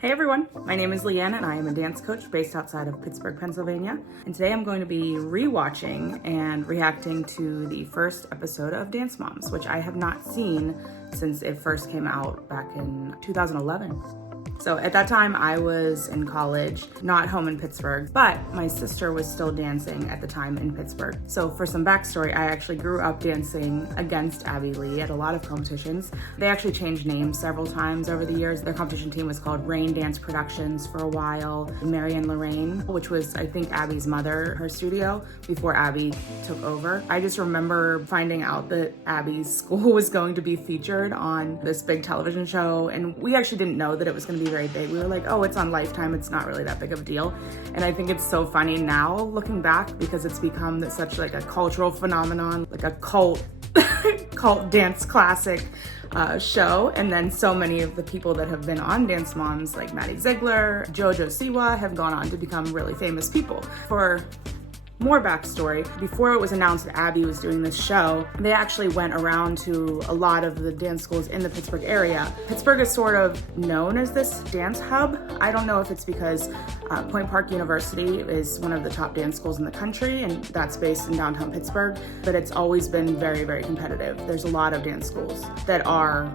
Hey everyone, my name is Leanne and I am a dance coach based outside of Pittsburgh, Pennsylvania. And today I'm going to be rewatching and reacting to the first episode of Dance Moms, which I have not seen since it first came out back in 2011. So at that time I was in college, not home in Pittsburgh, but my sister was still dancing at the time in Pittsburgh. So for some backstory, I actually grew up dancing against Abby Lee at a lot of competitions. They actually changed names several times over the years. Their competition team was called Rain Dance Productions for a while. Marianne Lorraine, which was I think Abby's mother, her studio, before Abby took over. I just remember finding out that Abby's school was going to be featured on this big television show, and we actually didn't know that it was going to be very big. We were like, oh, it's on Lifetime, it's not really that big of a deal. And I think it's so funny now looking back because it's become such like a cultural phenomenon, like a cult dance classic show. And then so many of the people that have been on Dance Moms, like Maddie Ziegler, JoJo Siwa, have gone on to become really famous people. For more backstory, before it was announced that Abby was doing this show, they actually went around to a lot of the dance schools in the Pittsburgh area. Pittsburgh is sort of known as this dance hub. I don't know if it's because Point Park University is one of the top dance schools in the country, and that's based in downtown Pittsburgh, but it's always been very, very competitive. There's a lot of dance schools that are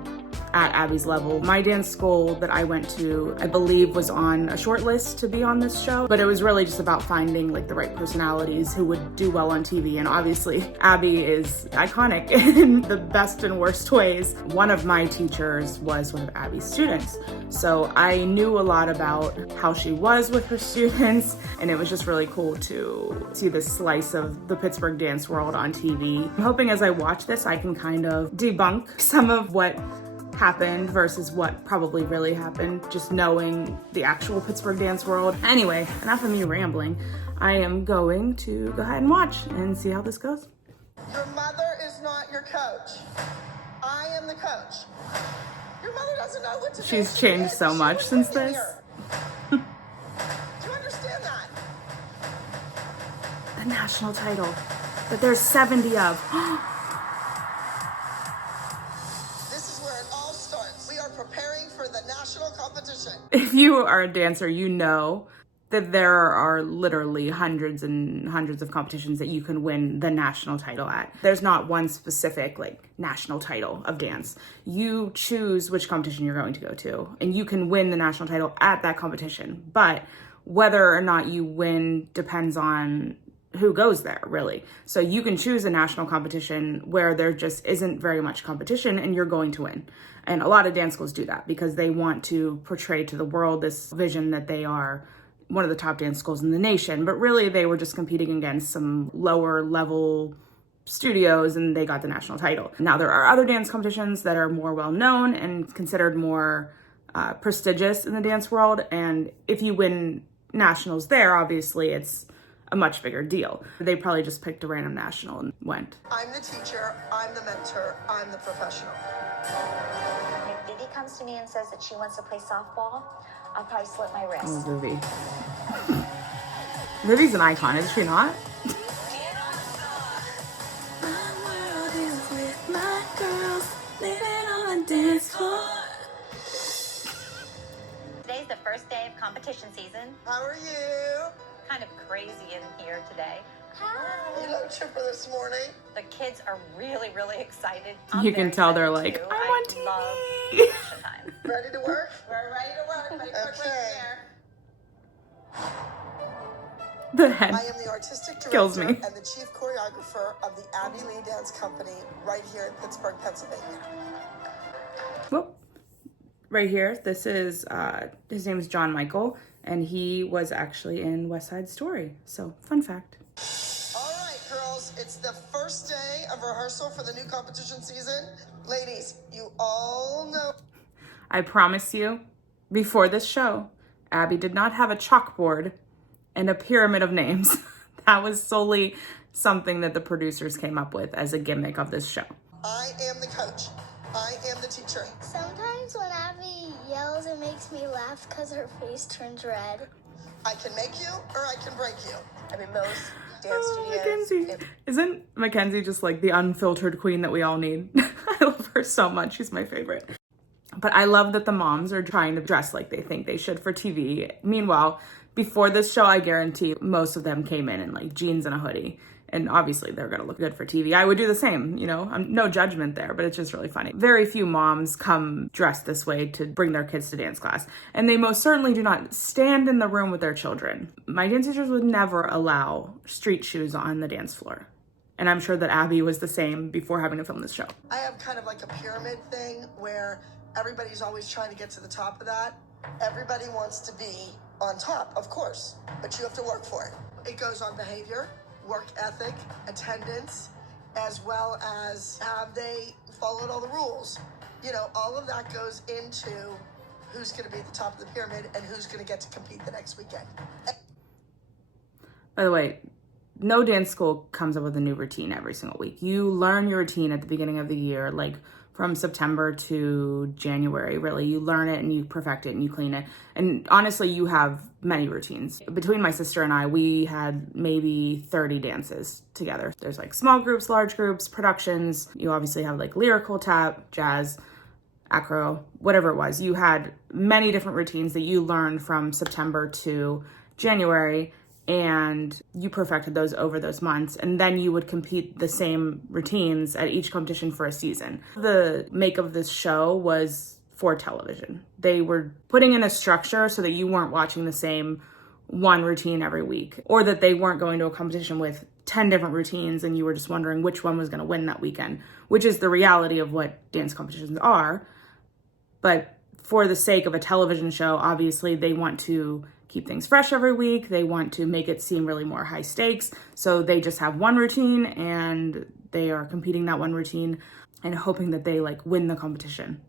at Abby's level. My dance school that I went to, I believe, was on a short list to be on this show, but it was really just about finding like the right personalities who would do well on TV. And obviously Abby is iconic in the best and worst ways. One of my teachers was one of Abby's students, so I knew a lot about how she was with her students, and it was just really cool to see this slice of the Pittsburgh dance world on TV. I'm hoping as I watch this I can kind of debunk some of what happened versus what probably really happened, just knowing the actual Pittsburgh dance world. Anyway, enough of me rambling. I am going to go ahead and watch and see how this goes. Your mother is not your coach. I am the coach. Your mother doesn't know what to do. She's changed so much since this. Do you understand that? The national title that there's 70 of. Preparing for the national competition. If you are a dancer, you know that there are literally hundreds and hundreds of competitions that you can win the national title at. There's not one specific like national title of dance. You choose which competition you're going to go to, and you can win the national title at that competition. But whether or not you win depends on who goes there, really. So you can choose a national competition where there just isn't very much competition and you're going to win. And a lot of dance schools do that because they want to portray to the world this vision that they are one of the top dance schools in the nation. But really they were just competing against some lower level studios and they got the national title. Now there are other dance competitions that are more well known and considered more prestigious in the dance world. And if you win nationals there, obviously it's a much bigger deal. They probably just picked a random national and went. I'm the teacher, I'm the mentor, I'm the professional. If Vivi comes to me and says that she wants to play softball, I'll probably slit my wrist. Oh, Vivi. Vivi's an icon, is she not? My world is with my girls, living on a dance floor. Today's the first day of competition season. How are you? Kind of crazy in here today. You look chipper this morning. The kids are really, really excited. You can tell they're like, I want TV. Time. Ready to work? We're ready to work. Ready for Okay. The head I am the artistic director kills me. and the chief choreographer of the Abby Lee Dance Company right here in Pittsburgh, Pennsylvania. Well, right here, this is, his name is John Michael, and he was actually in West Side Story. So, fun fact. All right, girls, it's the first day of rehearsal for the new competition season. Ladies, you all know. I promise you, before this show, Abby did not have a chalkboard and a pyramid of names. That was solely something that the producers came up with as a gimmick of this show. I am the coach. I am the teacher. Sometimes when Abby yells, it makes me laugh because her face turns red. I can make you or I can break you. I mean, most dance studios. Mackenzie. Isn't Mackenzie just like the unfiltered queen that we all need? I love her so much. She's my favorite. But I love that the moms are trying to dress like they think they should for TV. Meanwhile, before this show, I guarantee most of them came in like jeans and a hoodie. And obviously they're gonna look good for TV. I would do the same, you know, no judgment there, but it's just really funny. Very few moms come dressed this way to bring their kids to dance class. And they most certainly do not stand in the room with their children. My dance teachers would never allow street shoes on the dance floor. And I'm sure that Abby was the same before having to film this show. I have kind of like a pyramid thing where everybody's always trying to get to the top of that. Everybody wants to be on top, of course, but you have to work for it. It goes on behavior, work ethic, attendance, as well as have they followed all the rules. You know, all of that goes into who's going to be at the top of the pyramid and who's going to get to compete the next weekend. By the way, no dance school comes up with a new routine every single week. You learn your routine at the beginning of the year, like from September to January, really. You learn it and you perfect it and you clean it. And honestly, you have many routines. Between my sister and I, we had maybe 30 dances together. There's like small groups, large groups, productions. You obviously have like lyrical, tap, jazz, acro, whatever it was. You had many different routines that you learned from September to January, and you perfected those over those months, and then you would compete the same routines at each competition for a season. The make of this show was for television. They were putting in a structure so that you weren't watching the same one routine every week, or that they weren't going to a competition with 10 different routines and you were just wondering which one was going to win that weekend, which is the reality of what dance competitions are. But for the sake of a television show, obviously they want to keep things fresh every week. They want to make it seem really more high stakes. So they just have one routine and they are competing that one routine and hoping that they like win the competition.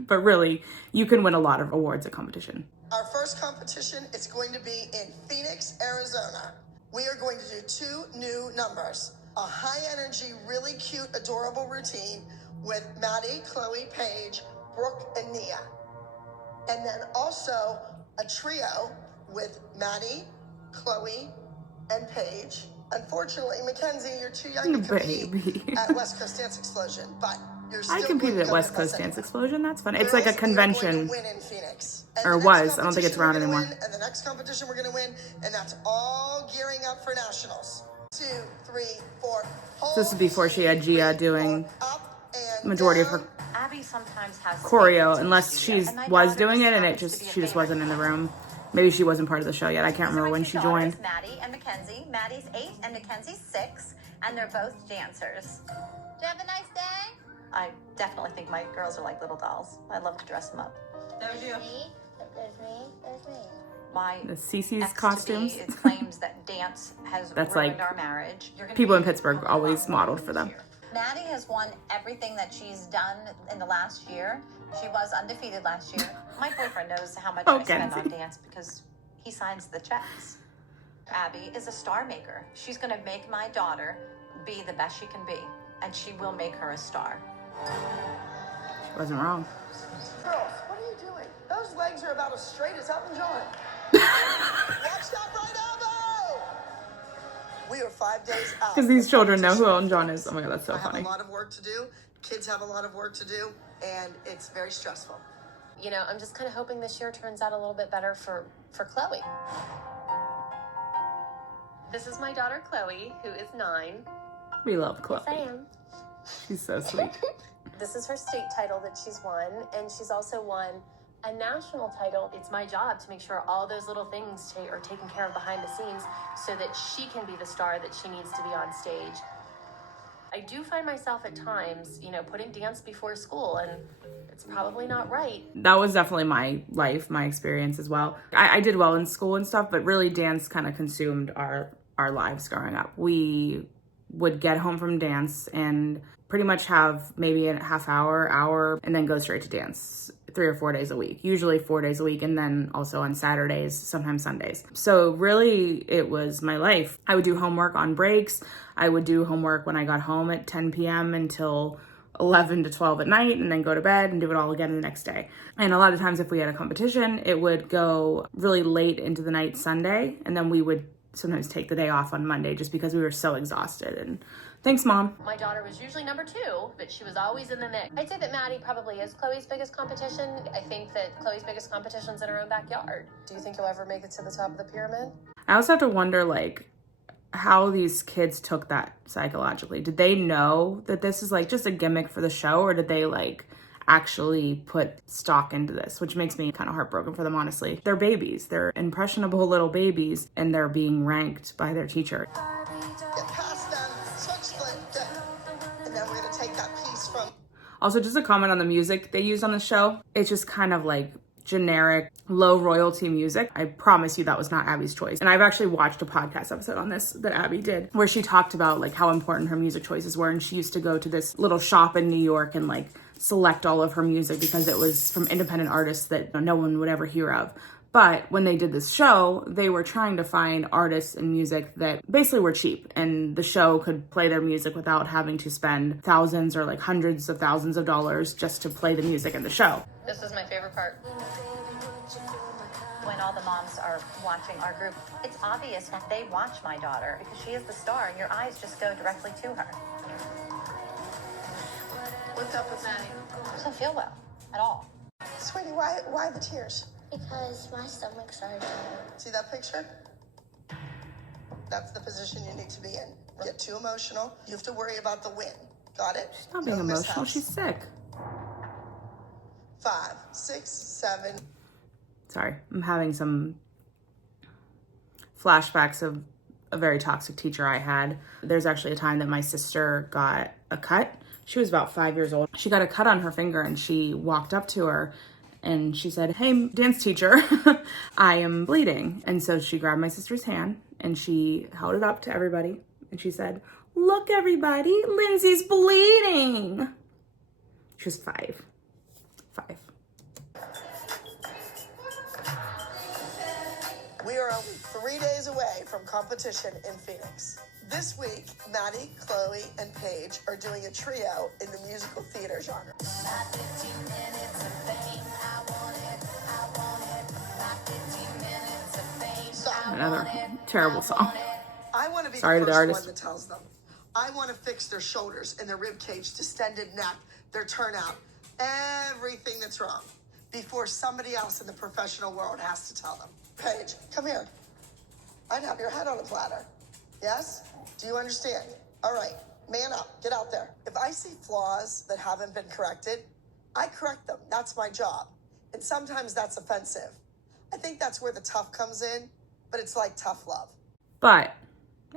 But really, you can win a lot of awards at competition. Our first competition is going to be in Phoenix, Arizona. We are going to do 2 new numbers. A high energy, really cute, adorable routine with Maddie, Chloe, Paige, Brooke, and Nia. And then also a trio with Maddie, Chloe, and Paige. Unfortunately, Mackenzie, you're too young to compete at West Coast Dance Explosion, but you're still I competed at West Coast Dance Explosion. That's fun. It's like a convention. Win in Phoenix. Or was. I don't think it's around anymore. And the next competition we're going to win, and that's all gearing up for nationals. 2, 3, 4. So this is before she had Gia doing majority of her Abby sometimes has choreo, unless she was doing it and she just wasn't in the room. Maybe she wasn't part of the show yet. I can't remember when she joined. Maddie and Mackenzie. Maddie's 8 and Mackenzie's 6, and they're both dancers. Do you have a nice day? I definitely think my girls are like little dolls. I love to dress them up. There's me. There's me. There's me. My The Cece's ex-to-be costumes. It claims that dance has That's ruined like our marriage. people in Pittsburgh always modeled for them. Maddie has won everything that she's done in the last year. She was undefeated last year. My boyfriend knows how much I spend on dance because he signs the checks. Abby is a star maker. She's going to make my daughter be the best she can be, and she will make her a star. She wasn't wrong. Girls, what are you doing? Those legs are about as straight as Elton John. Watch that right elbow! We are 5 days out. Because these children know who Elton John is. Oh my god, that's so I funny. have a lot of work to do. Kids have a lot of work to do, and it's very stressful. You know, I'm just kind of hoping this year turns out a little bit better for Chloe. This is my daughter, Chloe, who is 9. We love Chloe. Yes, I am. She's so sweet. This is her state title that she's won, and she's also won a national title. It's my job to make sure all those little things are taken care of behind the scenes so that she can be the star that she needs to be on stage. I do find myself at times, you know, putting dance before school, and it's probably not right. That was definitely my life, my experience as well. I did well in school and stuff, but really dance kind of consumed our lives growing up. We would get home from dance and pretty much have maybe a half hour, and then go straight to dance 3 or 4 days a week, usually 4 days a week, and then also on Saturdays, sometimes Sundays. So really it was my life. I would do homework on breaks. I would do homework when I got home at 10 p.m. until 11 to 12 at night, and then go to bed and do it all again the next day. And a lot of times if we had a competition, it would go really late into the night Sunday, and then we would sometimes take the day off on Monday just because we were so exhausted and Thanks, Mom. My daughter was usually number 2, but she was always in the mix. I'd say that Maddie probably is Chloe's biggest competition. I think that Chloe's biggest competition's in her own backyard. Do you think you'll ever make it to the top of the pyramid? I also have to wonder, like, how these kids took that psychologically. Did they know that this is, like, just a gimmick for the show, or did they, like, actually put stock into this, which makes me kind of heartbroken for them, honestly. They're babies. They're impressionable little babies, and they're being ranked by their teacher. Get past them, switch the, and then we're gonna take that piece from. Also, just a comment on the music they used on the show. It's just kind of like generic, low royalty music. I promise you that was not Abby's choice. And I've actually watched a podcast episode on this that Abby did, where she talked about like how important her music choices were. And she used to go to this little shop in New York and like select all of her music because it was from independent artists that no one would ever hear of. But when they did this show, they were trying to find artists and music that basically were cheap, and the show could play their music without having to spend thousands or like hundreds of thousands of dollars just to play the music in the show. This is my favorite part. When all the moms are watching our group, it's obvious that they watch my daughter because she is the star and your eyes just go directly to her. What's up with Maddie? She doesn't feel well at all. Sweetie, why the tears? Because my stomach's hurting. See that picture? That's the position you need to be in. Get too emotional. You have to worry about the win. Got it? She's not being emotional, she's sick. 5, 6, 7. Sorry, I'm having some flashbacks of a very toxic teacher I had. There's actually a time that my sister got a cut. She was about 5 years old. She got a cut on her finger, and she walked up to her and she said, "Hey, dance teacher, I am bleeding." And so she grabbed my sister's hand and she held it up to everybody. And she said, "Look, everybody, Lindsay's bleeding." She was 5. We are only 3 days away from competition in Phoenix. This week, Maddie, Chloe, and Paige are doing a trio in the musical theater genre. Another terrible song. I want to be Sorry the to the first artist. one that tells them. I want to fix their shoulders and their rib cage, distended neck, their turnout, everything that's wrong before somebody else in the professional world has to tell them. Paige, come here. I'd have your head on a platter. Yes? Do you understand? All right, man up, get out there. If I see flaws that haven't been corrected, I correct them. That's my job. And sometimes that's offensive. I think that's where the tough comes in, but it's like tough love. But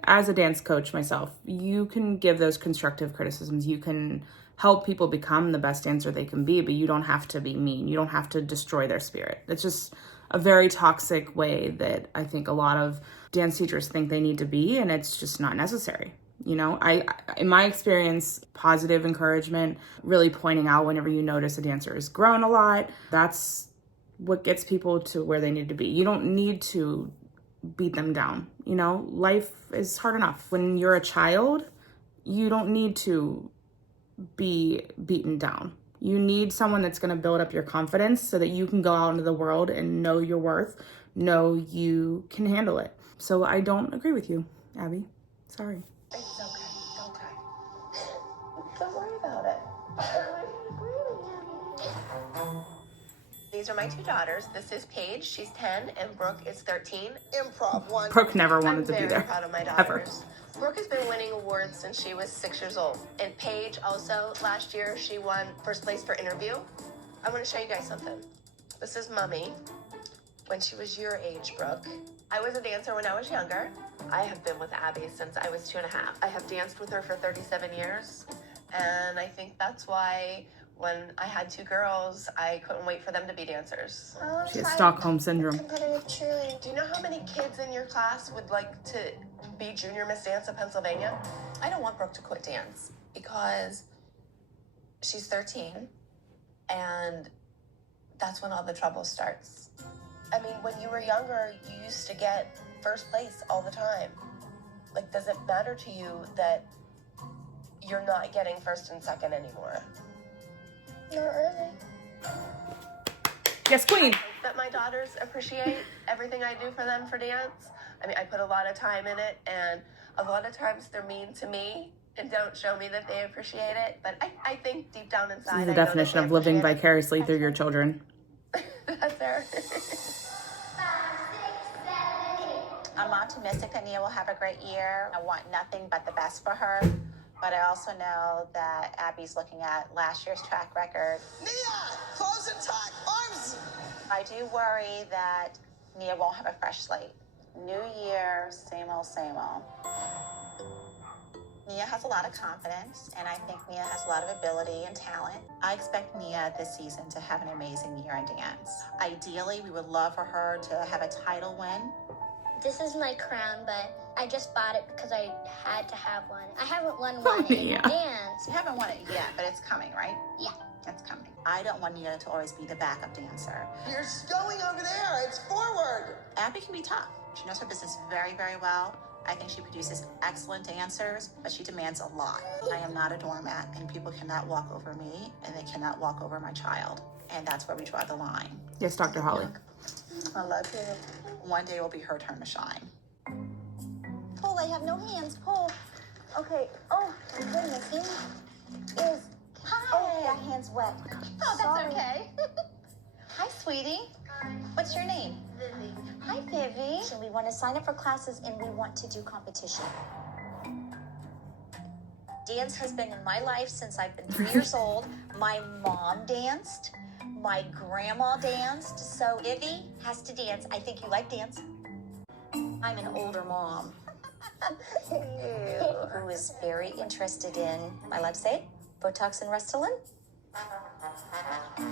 as a dance coach myself, you can give those constructive criticisms. You can help people become the best dancer they can be, but you don't have to be mean. You don't have to destroy their spirit. It's just a very toxic way that I think a lot of dance teachers think they need to be, and it's just not necessary. You know, in my experience, positive encouragement, really pointing out whenever you notice a dancer has grown a lot, that's what gets people to where they need to be. You don't need to beat them down. You know, life is hard enough. When you're a child, you don't need to be beaten down. You need someone that's going to build up your confidence so that you can go out into the world and know your worth, know you can handle it. So I don't agree with you, Abby. Sorry. It's okay. Don't cry. Don't worry about it. These are my 2 daughters. This is Paige. She's 10, and Brooke is 13. Improv 1. Brooke never wanted I'm to be very there. proud of my Ever. daughters. Brooke has been winning awards since she was 6 years old. And Paige also, last year, she won first place for interview. I want to show you guys something. This is Mummy when she was your age, Brooke. I was a dancer when I was younger. I have been with Abby since I was 2.5. I have danced with her for 37 years. And I think that's why when I had 2 girls, I couldn't wait for them to be dancers. She has Stockholm Syndrome. Competitive cheerleading. Do you know how many kids in your class would like to be Junior Miss Dance of Pennsylvania? I don't want Brooke to quit dance because she's 13 and that's when all the trouble starts. I mean, when you were younger, you used to get first place all the time. Like, does it matter to you that you're not getting first and second anymore? Not really. Yes, queen. That my daughters appreciate everything I do for them for dance. I mean, I put a lot of time in it, and a lot of times they're mean to me, and don't show me that they appreciate it. But I think deep down inside, This is I the know that definition they of living appreciate it. vicariously through your children. That's fair. I'm optimistic that Nia will have a great year. I want nothing but the best for her. But I also know that Abby's looking at last year's track record. Nia, close and tuck, arms. I do worry that Nia won't have a fresh slate. New year, same old, same old. Nia has a lot of confidence, and I think Nia has a lot of ability and talent. I expect Nia this season to have an amazing year in dance. Ideally, we would love for her to have a title win. This is my crown, but I just bought it because I had to have one. I haven't won one in Nia. You dance. haven't won it yet, but it's coming, right? Yeah. It's coming. I don't want Nia to always be the backup dancer. You're going over there. It's forward. Abby can be tough. She knows her business very, very well. I think she produces excellent dancers, but she demands a lot. I am not a doormat, and people cannot walk over me, and they cannot walk over my child. And that's where we draw the line. Yes, Dr. Holly. I love you. One day will be her turn to shine. Pull, I have no hands. Pull. Okay. Oh, my goodness. He is... Hi. Oh, that hand's wet. Oh, that's okay. Hi, sweetie. What's your name? Vivi. Hi, Vivi. We want to sign up for classes and we want to do competition. Dance has been in my life since I've been 3 years old. My mom danced. My grandma danced. So Vivi has to dance. I think you like dance. I'm an older mom who is very interested in, am I allowed to say it? Botox and Restylane?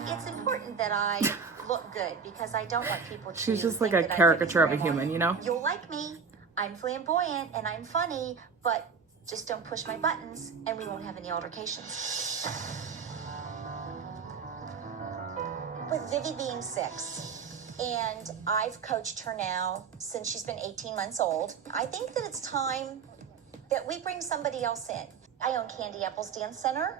It's important that I look good because I don't want people to She's just like think a that I caricature of a think I'm human, you know? You'll like me. I'm flamboyant and I'm funny, but just don't push my buttons and we won't have any altercations. With Vivi being 6, and I've coached her now since she's been 18 months old, I think that it's time that we bring somebody else in. I own Candy Apple's Dance Center.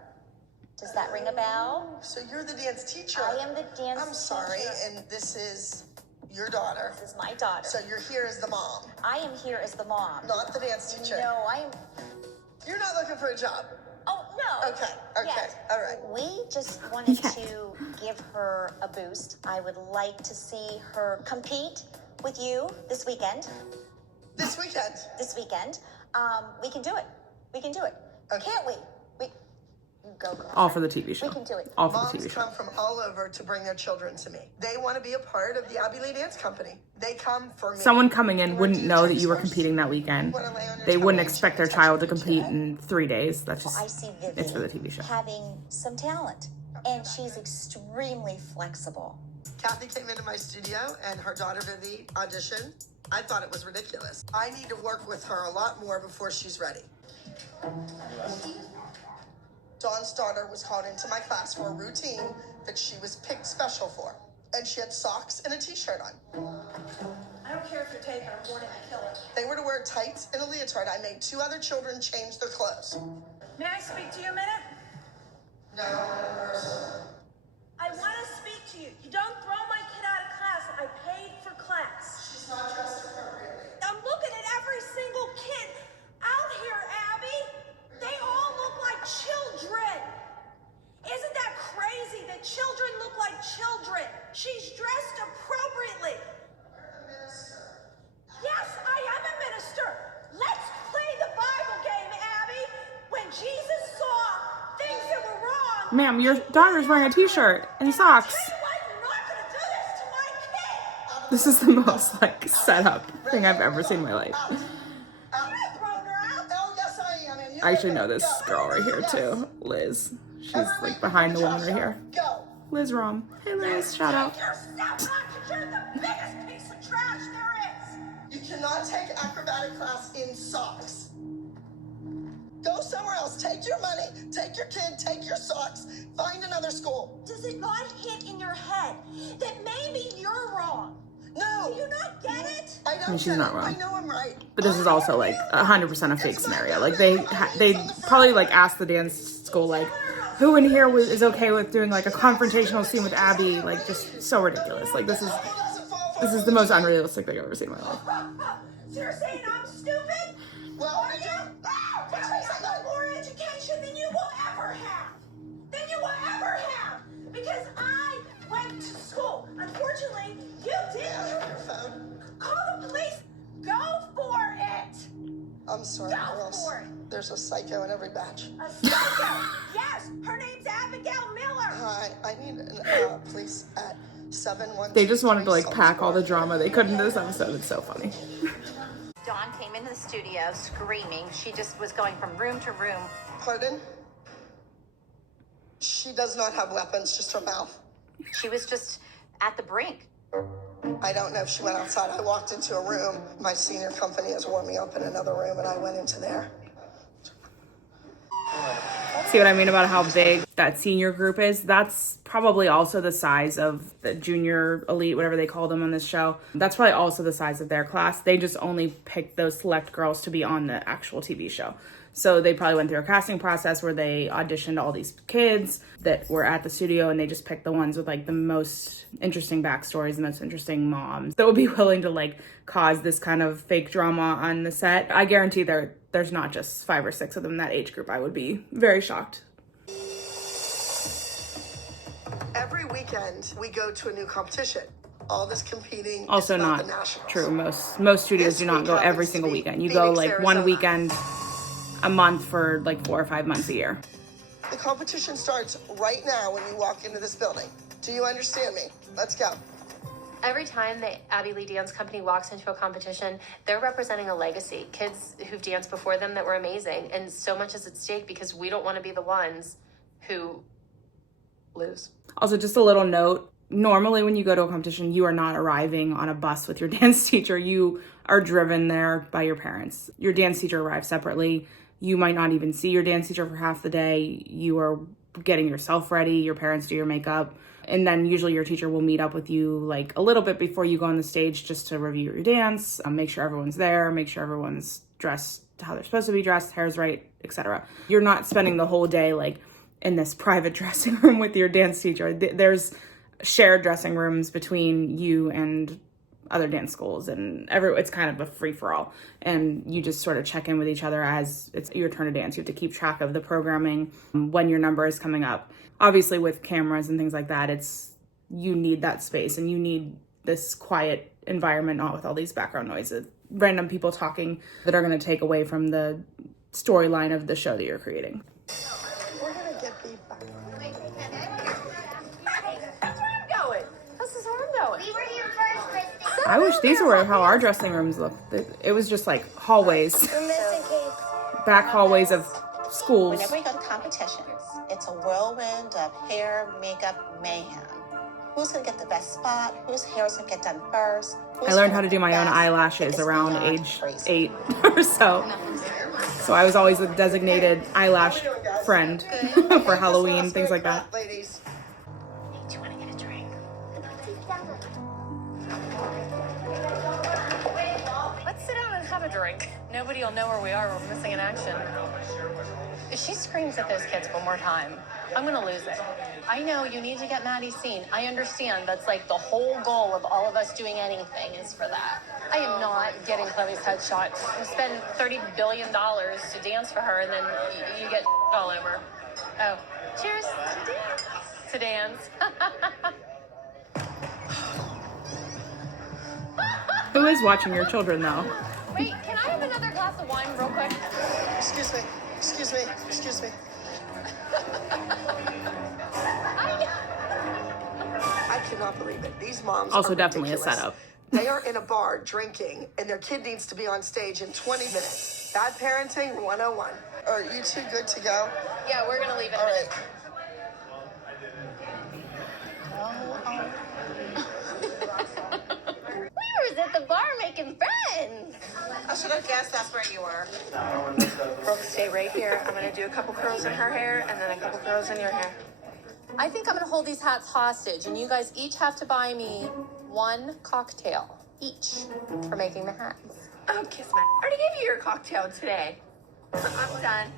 Does that ring a bell? So you're the dance teacher. I am the dance I'm sorry, teacher. and this is your daughter. This is my daughter. So you're here as the mom, I am here as the mom. not the dance teacher. No, I'm... You're not looking for a job. Oh, no. Okay, Yes. all right. We just wanted Yes. to give her a boost. I would like to see her compete with you this weekend. This weekend. We can do it. We can do it. Okay. Can't we? We go, girl. All for the TV show. We can do it. All for the Moms TV show. come from all over to bring their children to me. They want to be a part of the Abbey Lee Dance Company. They come for me. Someone coming in You wouldn't wanna do know the that you were first? competing that weekend. Wanna lay on your They wouldn't tummy, expect their touch child to your compete chin? in 3 days. That's just, I see Vivi it's for the TV show. having some talent, and she's extremely flexible. Kathy came into my studio and her daughter Vivi auditioned. I thought it was ridiculous. I need to work with her a lot more before she's ready. Dawn's daughter was called into my class for a routine that she was picked special for. And she had socks and a t-shirt on. I don't care if you're taking her warning, I kill her. They were to wear tights and a leotard. I made 2 other children change their clothes. May I speak to you a minute? No, rehearsal. I want to speak to you. You don't throw my kid out of class. I paid for class. She's not dressed appropriately. I'm looking at every single kid out here, Abby. They all look like children. Isn't that crazy that children look like children? She's dressed appropriately. Yes, I am a minister. Let's play the Bible game, Abby. When Jesus saw things that were wrong. Ma'am, your daughter's wearing a t-shirt and socks. Tell you what, you're not going to do this to my kid. This is the most, like, set up thing I've ever seen in my life. You're not throwing her out. Oh, yes, I am. And you I actually know better this go. girl right here, Yes. too. Liz. She's, Every like, behind the woman right here. Go. Liz Rom. Hey, Liz. Shout out. You're self-conscious. You're the biggest piece of trash there is. You cannot take acrobatic class in socks. Go somewhere else. Take your money, take your kid, take your socks, find another school. Does it not hit in your head that maybe you're wrong? No. Do you not get it? I don't I mean, she's get not it. wrong. I know I'm right. But this is also, like, 100% a fake scenario. Like, they probably, like, asked the dance school, like, who in here is okay with doing, like, a confrontational scene with Abby? Like, just so ridiculous. Like, this is the most unrealistic thing I've ever seen in my life. So you're saying I'm stupid? Well, did you? Patrice, I got more education than you will ever have. Because I went to school. Unfortunately, you didn't. Your phone. Call the police. Go for it. I'm sorry, Go girls. for it. There's a psycho in every batch. A psycho. Yes, her name's Abigail Miller. Hi, I need police at 712. They just wanted to like pack all the drama they could into this episode. It's so funny. Dawn came into the studio screaming. She just was going from room to room. Pardon? She does not have weapons, just her mouth. She was just at the brink. I don't know if she went outside. I walked into a room. My senior company is warming up in another room, and I went into there. See what I mean about how big that senior group is? That's probably also the size of the junior elite, whatever they call them on this show. That's probably also the size of their class. They just only picked those select girls to be on the actual TV show. So they probably went through a casting process where they auditioned all these kids that were at the studio, and they just picked the ones with like the most interesting backstories, the most interesting moms that would be willing to like cause this kind of fake drama on the set. I guarantee there's not just 5 or 6 of them in that age group. I would be very shocked. Every weekend, we go to a new competition. All this competing. Also not true. Most studios do not go every single weekend. You go like one weekend a month for like 4 or 5 months a year. The competition starts right now when you walk into this building. Do you understand me? Let's go. Every time the Abby Lee Dance Company walks into a competition, they're representing a legacy. Kids who've danced before them that were amazing. And so much is at stake because we don't want to be the ones who lose. Also, just a little note. Normally when you go to a competition, you are not arriving on a bus with your dance teacher. You are driven there by your parents. Your dance teacher arrives separately. You might not even see your dance teacher for half the day. You are getting yourself ready. Your parents do your makeup. And then usually your teacher will meet up with you like a little bit before you go on the stage just to review your dance, make sure everyone's there, make sure everyone's dressed how they're supposed to be dressed, hair's right, etc. You're not spending the whole day like in this private dressing room with your dance teacher. There's shared dressing rooms between you and other dance schools, and it's kind of a free-for-all, and you just sort of check in with each other as it's your turn to dance. You have to keep track of the programming, when your number is coming up. Obviously with cameras and things like that, you need that space and you need this quiet environment, not with all these background noises, random people talking that are going to take away from the storyline of the show that you're creating. We're gonna get beat back. That's where I'm going. This is where I'm going. We were here first, Christy. I wish these were how our dressing rooms looked. It was just like hallways, We're missing cake. back hallways of schools. Whenever we go to competitions, it's a whirlwind of hair, makeup, mayhem. Who's gonna get the best spot? Whose hair is gonna get done first? I learned how to do my own eyelashes around age 8 or so. So I was always a designated eyelash friend for Halloween, things like that. Ladies. Do you want to get a drink? Let's sit down and have a drink. Nobody will know where we are. We're missing in action. If she screams at those kids one more time, I'm gonna lose it. I know you need to get Maddie seen. I understand that's like the whole goal of all of us doing anything is for that. I am not getting Chloe's headshot. You spend $30 billion to dance for her and then you get all over. Oh, cheers to dance. Who is watching your children though? Wait, can I have another glass of wine real quick? Excuse me. Excuse me. Excuse me. I cannot believe it. These moms Also are definitely ridiculous. a setup. They are in a bar drinking, and their kid needs to be on stage in 20 minutes. Bad parenting 101. Are you two good to go? Yeah, we're gonna leave it. All right. We were at the bar making friends. I should have guessed that's where you were. Brooke, stay right here. I'm gonna do a couple curls in her hair and then a couple curls in your hair. I think I'm gonna hold these hats hostage, and you guys each have to buy me one cocktail each for making the hats. Oh, kiss my. I already gave you your cocktail today. I'm done.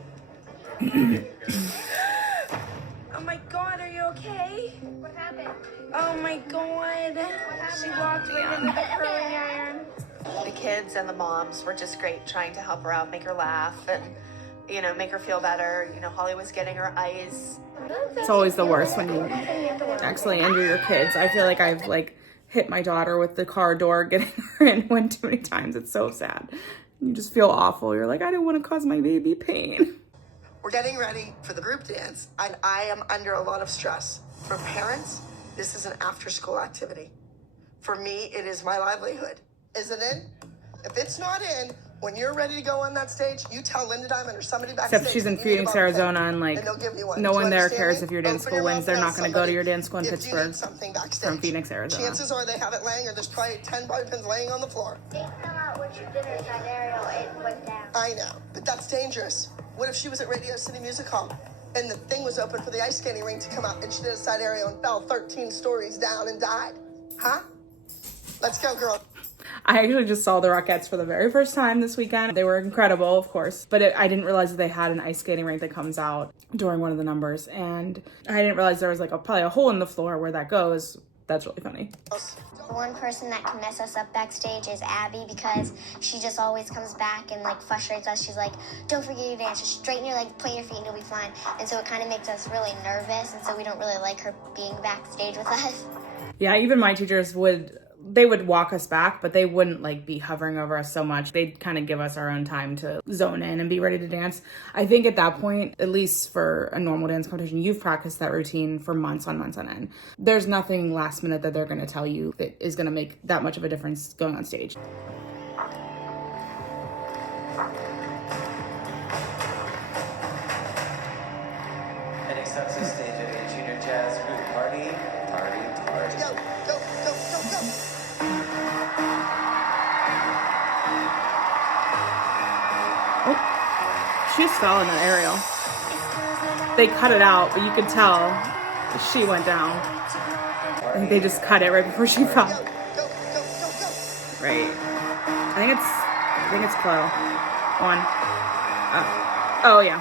Oh my God, are you okay? What happened? Oh my God. She walked right into the curling iron. The kids kids and the moms were just great, trying to help her out, make her laugh, and, you know, make her feel better. You know, Holly was getting her ice. It's always the worst when you accidentally injure your kids. I feel like I've like hit my daughter with the car door getting her in one too many times. It's so sad. You just feel awful. You're like, I don't want to cause my baby pain. We're getting ready for the group dance, and I am under a lot of stress. For parents, this is an after-school activity. For me, it is my livelihood. Is it in? If it's not in, when you're ready to go on that stage, you tell Linda Diamond or somebody backstage. Except she's in Phoenix, Arizona, and like no one there cares if your dance school wins. They're not going to go to your dance school in Pittsburgh from Phoenix, Arizona. Chances are they have it laying, or there's probably 10 bobby pins laying on the floor. They fell out when she did her scenario. It went down. I know, but that's dangerous. What if she was at Radio City Music Hall and the thing was open for the ice skating ring to come out and she did a side aerial and fell 13 stories down and died? Huh? Let's go, girl. I actually just saw the Rockettes for the very first time this weekend. They were incredible, of course, but I didn't realize that they had an ice skating rink that comes out during one of the numbers, and I didn't realize there was like probably a hole in the floor where that goes. That's really funny. One person that can mess us up backstage is Abby, because she just always comes back and like frustrates us. She's like, don't forget your dance, just straighten your legs, point your feet, and you'll be fine. And so it kind of makes us really nervous, and so we don't really like her being backstage with us. Yeah, even my teachers would walk us back, but they wouldn't like be hovering over us so much. They'd kind of give us our own time to zone in and be ready to dance. I think at that point, at least for a normal dance competition, you've practiced that routine for months on end. There's nothing last minute that they're going to tell you that is going to make that much of a difference going on stage. And next up to the stage of a junior jazz group, Party. Go, go, go, go, go. She just fell in that aerial. They cut it out, but you could tell she went down. I think they just cut it right before she fell. Right. I think it's Chloe. One. Oh yeah.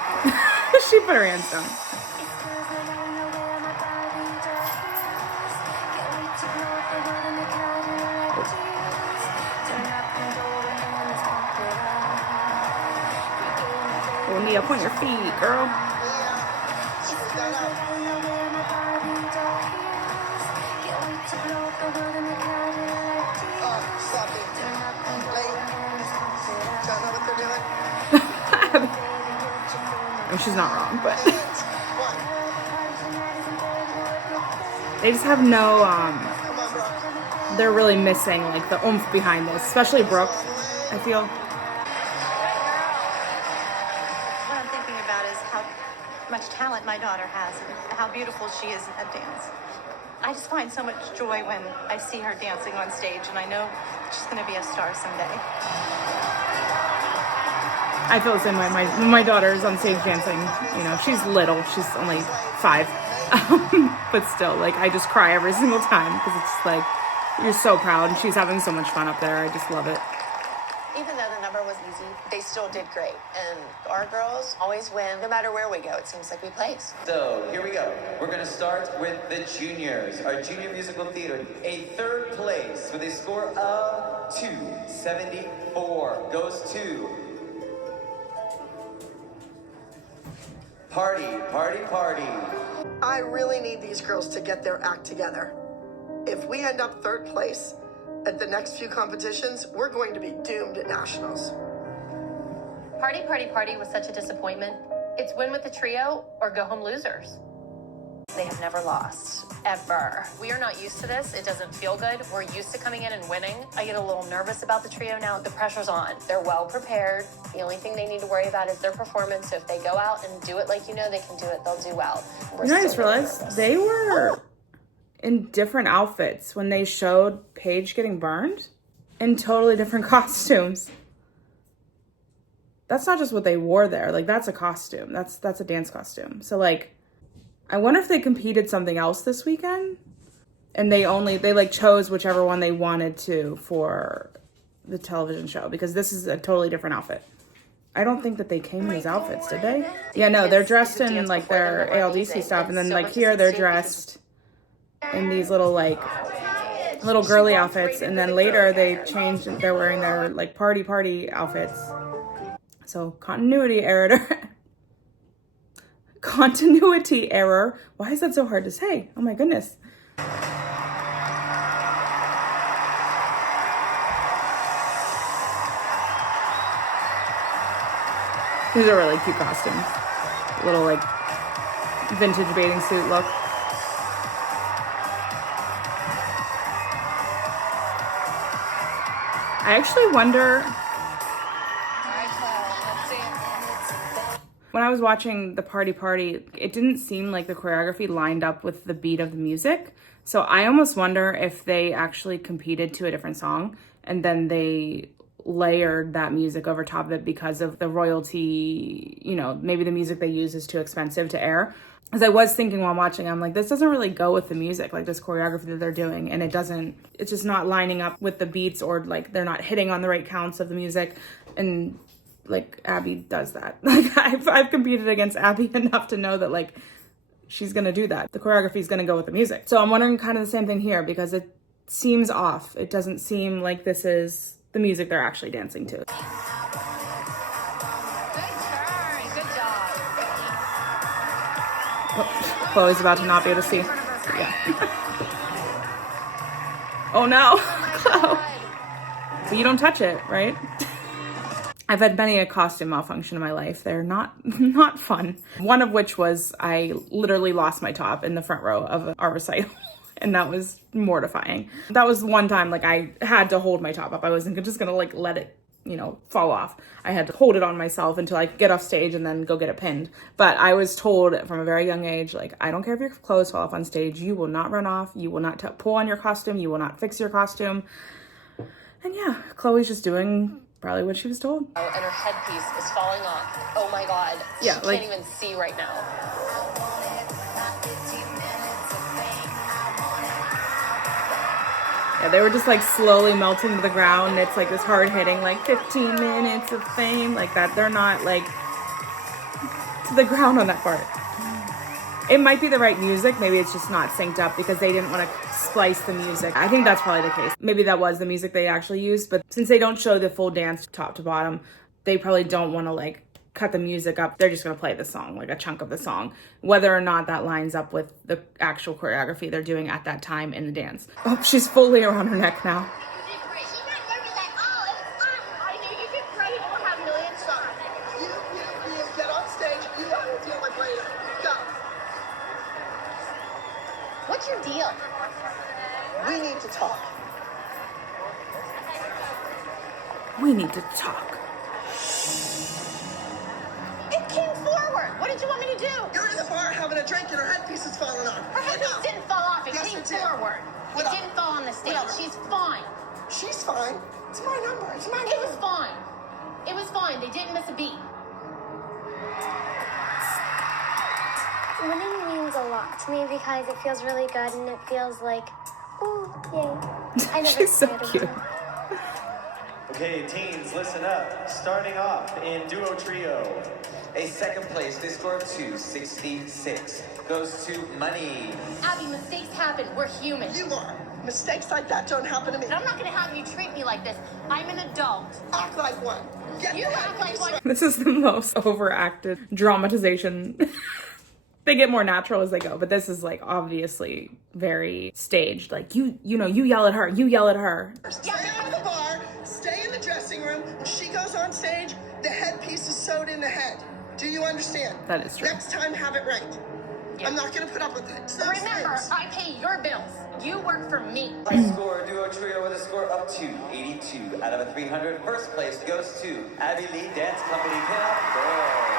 She put her hands down. Oh, Nia, point your feet, girl. Oh, she's not wrong, but they just have no, they're really missing like the oomph behind this, especially Brooke, I feel. What I'm thinking about is how much talent my daughter has and how beautiful she is at dance. I just find so much joy when I see her dancing on stage, and I know she's going to be a star someday. I feel the same way. My daughter is on stage dancing. You know, she's little. She's only 5. But still, like, I just cry every single time because it's like, you're so proud. And she's having so much fun up there. I just love it. Even though the number was easy, they still did great. And our girls always win no matter where we go. It seems like we place. So here we go. We're going to start with the juniors. Our junior musical theater, a 3rd place with a score of 274 goes to Party. I really need these girls to get their act together. If we end up 3rd place at the next few competitions, we're going to be doomed at nationals. Party was such a disappointment. It's win with the trio or go home losers. They have never lost, ever. We are not used to this. It doesn't feel good. We're used to coming in and winning. I get a little nervous about the trio now. The pressure's on. They're well prepared. The only thing they need to worry about is their performance. So if they go out and do it like you know they can do it, they'll do well. You know, I just realized they were in different outfits when they showed Paige getting burned in totally different costumes. That's not just what they wore there. Like, that's a costume. That's a dance costume. So, like, I wonder if they competed something else this weekend and they like chose whichever one they wanted to for the television show, because this is a totally different outfit. I don't think that they came in these outfits, did they? Yeah, no, they're dressed in like their ALDC stuff, and then like here they're dressed in these little like little girly outfits, and then later they changed and they're wearing their like party outfits. So continuity error. Continuity error. Why is that so hard to say? Oh my goodness. These are really cute costumes. Little like vintage bathing suit look. I actually wonder, when I was watching the party, it didn't seem like the choreography lined up with the beat of the music. So I almost wonder if they actually competed to a different song and then they layered that music over top of it because of the royalty, you know, maybe the music they use is too expensive to air. As I was thinking while watching, I'm like, this doesn't really go with the music, like this choreography that they're doing. And it's just not lining up with the beats, or like they're not hitting on the right counts of the music. And like Abby does that. Like I've competed against Abby enough to know that like she's gonna do that. The choreography is gonna go with the music. So I'm wondering kind of the same thing here because it seems off. It doesn't seem like this is the music they're actually dancing to. Oh, Chloe's about to not be able to see. Yeah. Oh no, Chloe. But you don't touch it, right? I've had many a costume malfunction in my life. They're not fun. One of which was I literally lost my top in the front row of our recital. And that was mortifying. That was one time like I had to hold my top up. I wasn't just gonna like let it, you know, fall off. I had to hold it on myself until I could get off stage and then go get it pinned. But I was told from a very young age, like, I don't care if your clothes fall off on stage, you will not run off, you will not pull on your costume, you will not fix your costume. And yeah, Chloe's just doing probably what she was told. And her headpiece is falling off. Oh my God. Yeah, she can't even see right now. Yeah, they were just like slowly melting to the ground. It's like this hard hitting, like 15 minutes of fame, like that. They're not like to the ground on that part. It might be the right music. Maybe it's just not synced up because they didn't want to splice the music. I think that's probably the case. Maybe that was the music they actually used, but since they don't show the full dance top to bottom, they probably don't want to like cut the music up. They're just going to play the song, like a chunk of the song, whether or not that lines up with the actual choreography they're doing at that time in the dance. Oh, she's fully around her neck now. Get on stage. You have to deal with later. Go. What's your deal? We need to talk. We need to talk. It came forward. What did you want me to do? You're in the bar having a drink and her headpiece is falling off. Her headpiece didn't fall off. It Yes, came it did. forward. Whatever. It didn't fall on the stage. Whatever. She's fine. She's fine. It's my number. It's my It number. was fine. It was fine. They didn't miss a beat. Winning means a lot to me because it feels really good and it feels like, ooh, yay. I never She's so cared about cute. it. Okay, teens, listen up. Starting off in duo trio. A second place, they score 266. Goes to Money. Abby, mistakes happen. We're human. You are. Mistakes like that don't happen to me. And I'm not going to have you treat me like this. I'm an adult. Act like one. Get You the act like headpiece one. right. This is the most overacted dramatization. They get more natural as they go, but this is like obviously very staged. Like you know, you yell at her, you yell at her. Stay out of the bar. Stay in the dressing room. When she goes on stage, the headpiece is sewed in the head. Do you understand? That is true. Next time, have it right. Yeah. I'm not going to put up with it. It's those Remember, things. I pay your bills. You work for me. High score duo trio with a score of 282 out of a 300. First place goes to Abby Lee Dance Company Pinup Girls.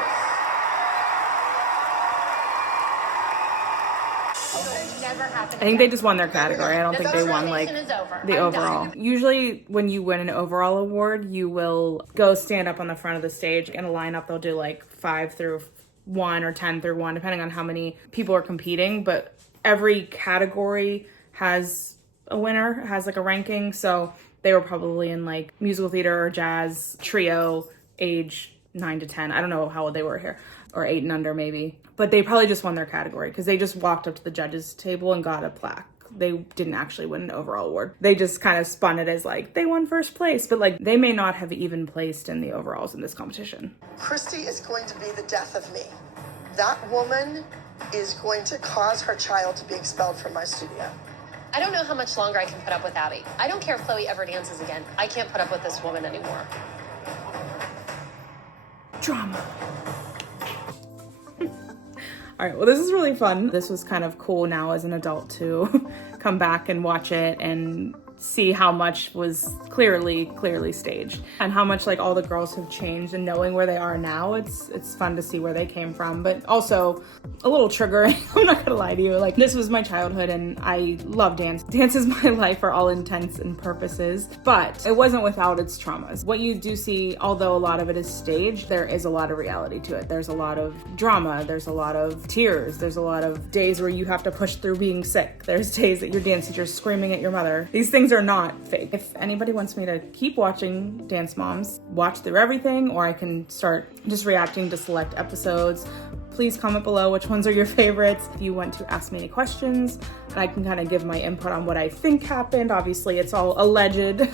Never happened. I think they just won their category. I don't think they won like Conversation is over. the I'm overall. done. Usually when you win an overall award, you will go stand up on the front of the stage in a lineup. They'll do like 5 through 1 or 10 through 1, depending on how many people are competing. But every category has a winner, has like a ranking. So they were probably in like musical theater or jazz, trio, age 9 to 10. I don't know how old they were here, or 8 and under maybe. But they probably just won their category because they just walked up to the judges table and got a plaque. they didn't actually win an overall award. They just kind of spun it as like they won first place, but like they may not have even placed in the overalls in this competition. Christy is going to be the death of me. That woman is going to cause her child to be expelled from my studio. I don't know how much longer I can put up with Abby. I don't care if Chloe ever dances again. I can't put up with this woman anymore. Drama. All right, well, this is really fun. This was kind of cool now as an adult to come back and watch it and see how much was clearly staged and how much like all the girls have changed, and knowing where they are now, it's fun to see where they came from, but also a little triggering. I'm not gonna lie to you, like this was my childhood and I love dance. Dance is my life for all intents and purposes, but it wasn't without its traumas. What you do see, although a lot of it is staged, there is a lot of reality to it. There's a lot of drama, there's a lot of tears, there's a lot of days where you have to push through being sick, there's days that your dance teacher's screaming at your mother. These things are not fake. If anybody wants me to keep watching Dance Moms, watch through everything, or I can start just reacting to select episodes, please comment below which ones are your favorites. If you want to ask me any questions, I can kind of give my input on what I think happened. Obviously, it's all alleged.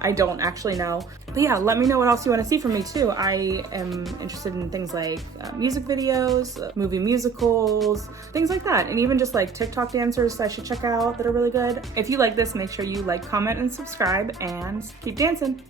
I don't actually know. But yeah, let me know what else you want to see from me too. I am interested in things like music videos, movie musicals, things like that. And even just like TikTok dancers I should check out that are really good. If you like this, make sure you like, comment, and subscribe, and keep dancing.